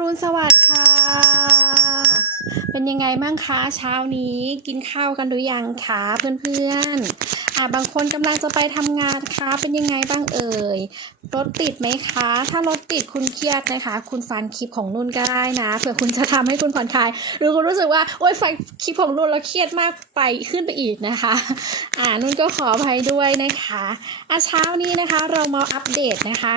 รุณสวัสดิ์ค่ะ เป็นยังไงบ้างคะเช้านี้กินข้าวกันหรือยังคะเพื่อนๆ อ่าบางคนกำลังจะไปทำงานคะเป็นยังไงบ้างเอ่ยรถติดไหมคะ ถ้ารถติดคุณเครียดนะคะ คุณฟังคลิปของนุ่นก็ได้นะเผื่อคุณจะทำให้คุณผ่อนคลาย หรือคุณรู้สึกว่าโอ๊ยฟังคลิปของนุ่นแล้วเครียดมากไปขึ้นไปอีกนะคะ อ่านุ่นก็ขออภัยด้วยนะคะอะเช้านี้นะคะ เรามาอัปเดตนะคะ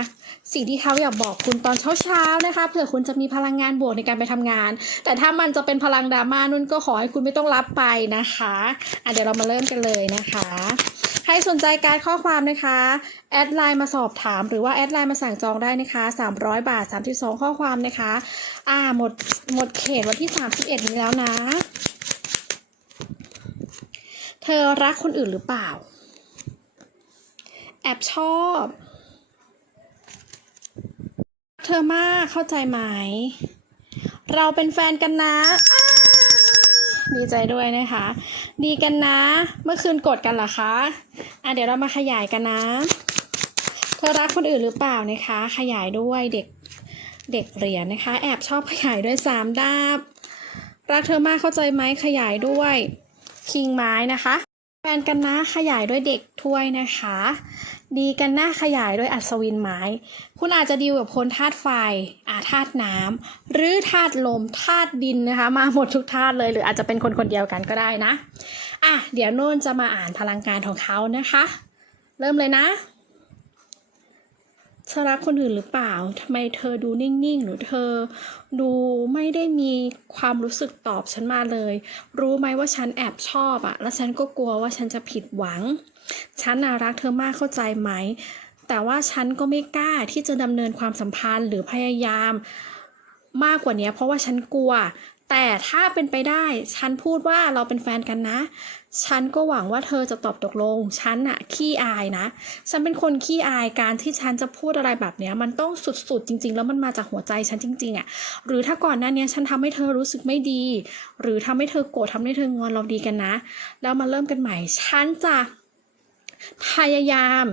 สิ่งที่เขาอยากบอกคุณตอนเช้าๆนะคะเผื่อคุณจะมีพลังงานบวกในการไปทำงาน แต่ถ้ามันจะเป็นพลังดราม่านุ่นก็ขอให้คุณไม่ต้องรับไปนะคะอะเดี๋ยวเรามาเริ่มกันเลยนะคะใครสนใจการข้อความนะคะ แอดไลน์มาสอบถาม หรือว่าแอดไลน์มาสั่งจองได้นะคะ 300 บาท 32 ข้อความนะคะ อ่าหมดหมดเขตวันที่ 31 นี้แล้วนะ เธอรักคนอื่นหรือเปล่า แอบชอบเธอมากเข้าใจไหม เราเป็นแฟนกันนะ ดีใจด้วยนะคะ ดีกันนะ เมื่อคืนกดกันเหรอคะอะเดี๋ยวเรามาขยายกันนะเธอรักคนอื่นหรือเปล่านะคะ ขยายด้วยเด็กเด็กเหรียญนะคะ แอบชอบขยายด้วยสามดาบรักเธอมากเข้าใจไหมขยายด้วยคิงไม้นะคะ แฟนกันนะขยายด้วยเด็กถ้วยนะคะ ดีกันหน้าขยายด้วยอัศวินไม้ คุณอาจจะดีลกับคนธาตุไฟอาธาตุน้ำหรือธาตุลมธาตุดินนะคะ มาหมดทุกธาตุเลย หรืออาจจะเป็นคนคนเดียวกันก็ได้นะ อะ เดี๋ยวโน่นจะมาอ่านพลังงานของเขานะคะ เริ่มเลยนะ เธอรักคนอื่นหรือเปล่าทำไมเธอดูนิ่งๆ หรือเธอ ดูไม่ได้มีความรู้สึกตอบฉันมาเลย รู้ไหมว่าฉันแอบชอบอะแล้วฉันก็กลัวว่าฉันจะผิดหวัง ฉันน่ารักเธอมากเข้าใจไหม แต่ว่าฉันก็ไม่กล้าที่จะดำเนินความสัมพันธ์หรือพยายามมากกว่านี้เพราะว่าฉันกลัว แต่ถ้าเป็นไปได้ ฉันพูดว่าเราเป็นแฟนกันนะ ฉันก็หวังว่าเธอจะตอบตกลง ฉันอะขี้อายนะ ฉันเป็นคนขี้อายการที่ฉันจะพูดอะไรแบบเนี้ย มันต้องสุดๆจริง ๆ แล้วมันมาจากหัวใจฉันจริง ๆอะหรือถ้าก่อนหน้านี้ฉันทำให้เธอรู้สึกไม่ดี หรือทำให้เธอโกรธทำให้เธองอนเราดีกันนะ แล้วมาเริ่มกันใหม่ ฉันจะ พยายาม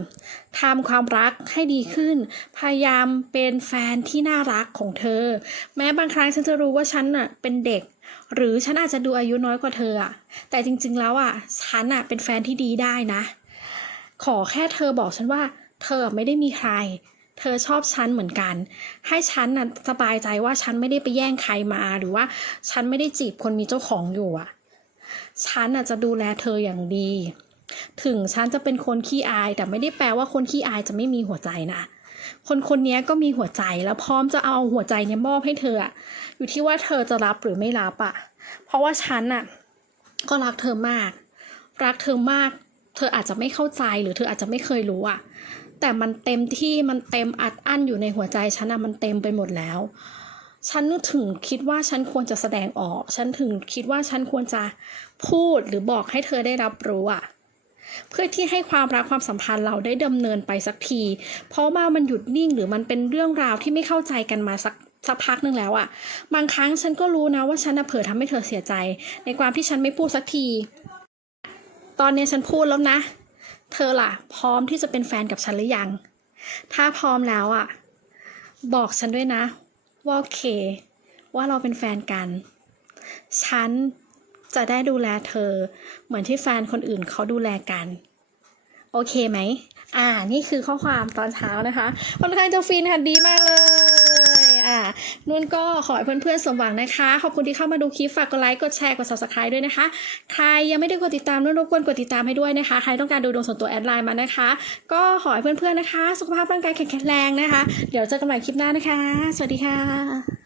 ทำความรักให้ดีขึ้น พยายามเป็นแฟนที่น่ารักของเธอ แม้บางครั้งฉันจะรู้ว่าฉันน่ะเป็นเด็ก หรือฉันอาจจะดูอายุน้อยกว่าเธออะแต่จริง ๆ แล้วอะฉันอะเป็นแฟนที่ดีได้นะ ขอแค่เธอบอกฉันว่า เธอไม่ได้มีใคร เธอชอบฉันเหมือนกัน ให้ฉันน่ะสบายใจว่าฉันไม่ได้ไปแย่งใครมา หรือว่าฉันไม่ได้จีบคนมีเจ้าของอยู่อะฉันน่ะจะดูแลเธออย่างดี ถึงฉันจะเป็นคนขี้อาย แต่ไม่ได้แปลว่าคนขี้อายจะไม่มีหัวใจนะ คนคนนี้ก็มีหัวใจแล้วพร้อมจะเอาหัวใจเนี่ยมอบให้เธออยู่ที่ว่าเธอจะรับหรือไม่รับอะเพราะว่าฉันอะก็รักเธอมาก รักเธอมาก เธออาจจะไม่เข้าใจหรือเธออาจจะไม่เคยรู้อะแต่มันเต็มที่มันเต็มอัดอั้นอยู่ในหัวใจฉันอะมันเต็มไปหมดแล้วฉันถึงคิดว่าฉันควรจะแสดงออก ฉันถึงคิดว่าฉันควรจะพูดหรือบอกให้เธอได้รับรู้อะ เพื่อที่ให้ความรักความสัมพันธ์เราได้ดำเนินไปสักที เพราะว่ามันหยุดนิ่งหรือมันเป็นเรื่องราวที่ไม่เข้าใจกันมาสักสักพักหนึ่งแล้วอะบางครั้งฉันก็รู้นะว่าฉันเผลอทำให้เธอเสียใจ ในความที่ฉันไม่พูดสักที ตอนนี้ฉันพูดแล้วนะ เธอล่ะ พร้อมที่จะเป็นแฟนกับฉันหรือยัง ถ้าพร้อมแล้วอะบอกฉันด้วยนะ ว่าโอเค ว่าเราเป็นแฟนกัน ฉัน จะได้ดูแลเธอ เหมือนที่แฟนคนอื่นเขาดูแลกัน โอเคไหม อ่า นี่คือข้อความตอนเช้านะคะค่อนข้างจะฟินค่ะดีมากเลย อ่านุ่นก็ขอให้เพื่อนๆสมหวังนะคะ ขอบคุณที่เข้ามาดูคลิป ฝากกดไลค์ กดแชร์ กด subscribe ด้วยนะคะ ใครยังไม่ได้กดติดตามนุ่นรบกวนกดติดตามให้ด้วยนะคะ ใครต้องการดูดวงส่วนตัวแอดไลน์มานะคะ ก็ขอให้เพื่อนๆนะคะ สุขภาพร่างกายแข็งแรงนะคะ เดี๋ยวเจอกันใหม่คลิปหน้านะคะ สวัสดีค่ะ